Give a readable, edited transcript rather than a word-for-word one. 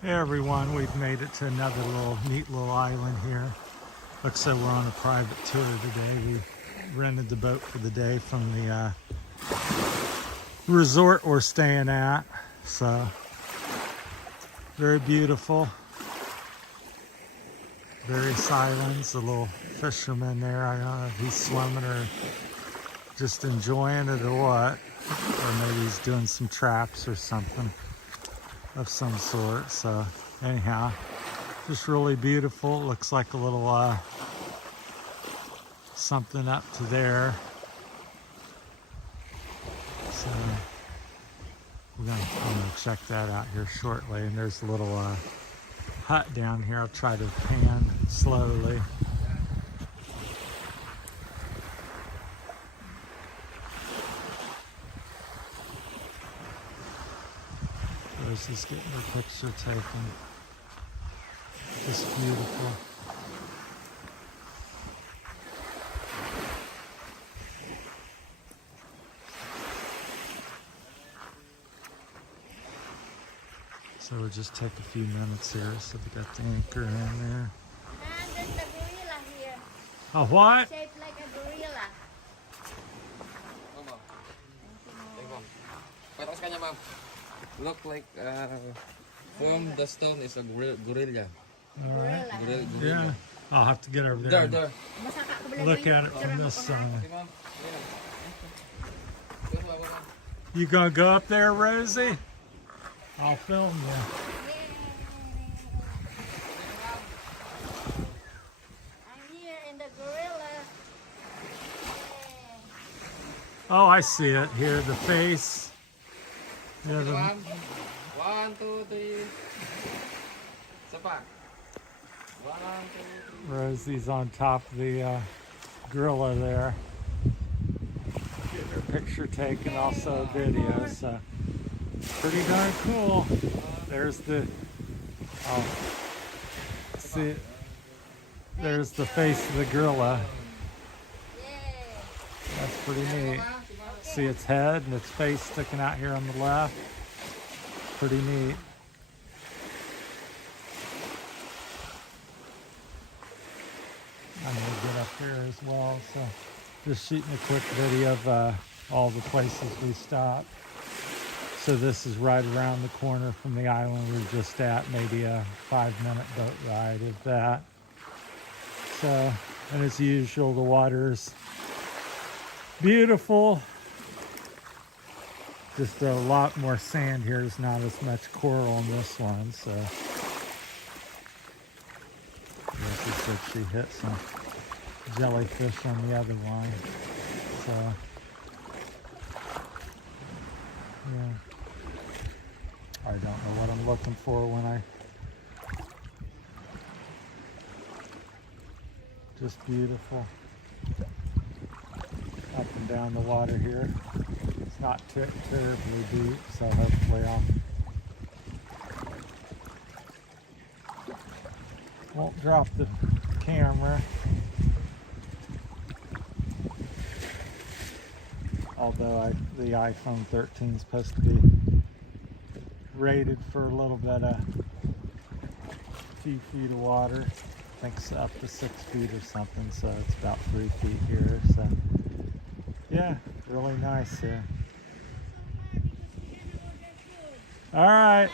Hey everyone, we've made it to another neat little island here. Looks like we're on a private tour today. We rented the boat for the day from the resort we're staying at. So, very beautiful. Various islands, a little fisherman there. I don't know if he's swimming or just enjoying it or what. Or maybe he's doing some traps or something of some sort. So anyhow, just really beautiful. Looks like a little something up to there. So I'm gonna check that out here shortly. And there's a little hut down here. I'll try to pan slowly. Rosie's getting her picture taken. Just beautiful. So we'll just take a few minutes here. So we got the anchor in there. And there's the gorilla here. A what? Shaped like a gorilla. Patas kanya, ma'am. Look like from the stone is a gorilla. All right. Gorilla. Yeah. I'll have to get over there. and There. Look at it from this side. Okay, ma'am. You gonna go up there, Rosie? I'll film you. I'm here in the gorilla. Oh, I see it here. The face. Yeah, the, Ma'am. 1, 2, 3. Isa pa. 1, 2, 3. Rosie's on top of the gorilla there. Getting her picture taken, also a video. So pretty darn cool. There's the. Oh, see. There's the face of the gorilla. That's pretty neat. See its head and its face sticking out here on the left. Pretty neat. I'm gonna get up here as well. So just shooting a quick video of all the places we stopped. So this is right around the corner from the island we were just at, maybe a 5-minute boat ride of that. So, and as usual, the water's beautiful. Just a lot more sand here. There's not as much coral in this one, so. She said she hit some jellyfish on the other one. So, yeah. I don't know what I'm looking for when I. Just beautiful. Up and down the water here. It's not terribly deep, so hopefully I'll won't drop the camera. Although the iPhone 13 is supposed to be rated for a little bit of few feet of water. I think it's up to 6 feet or something, so it's about 3 feet here. So yeah, really nice here. All right.